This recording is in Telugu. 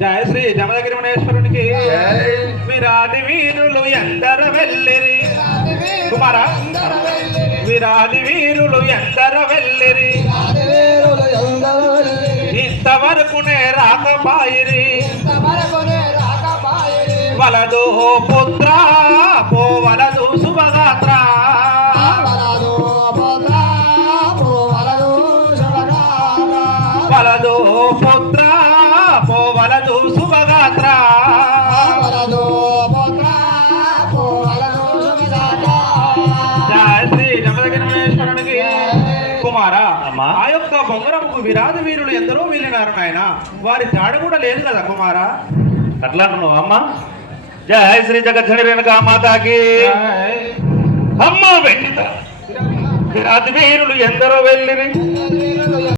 జయ శ్రీ జమదగిరిమణేశ్వరునికి విరాది వీరులు ఎందర వెళ్ళిరి కుమార విరాది వీరులు ఎందర వెళ్ళిరి ఇంతవరకునే రాకపాయిరి వలదు పుత్ర పోవలదు శుభగాత్ర వలదు పుత్ర పోవలదు శుభగాత్ర జయ శ్రీ జమదగిరిమణేశ్వరునికి కుమార ఆ యొక్క బొంగరముకు విరాది వీరులు ఎందరో వెళ్ళినారు నాయన వారి తాడు కూడా లేదు కదా కుమార అట్లా అంటున్నావు అమ్మ. జయ శ్రీ జగజ్జని రేణుకా మాతాకి అమ్మ వెండిత విరాది వీరులు ఎందరో వెళ్ళిరి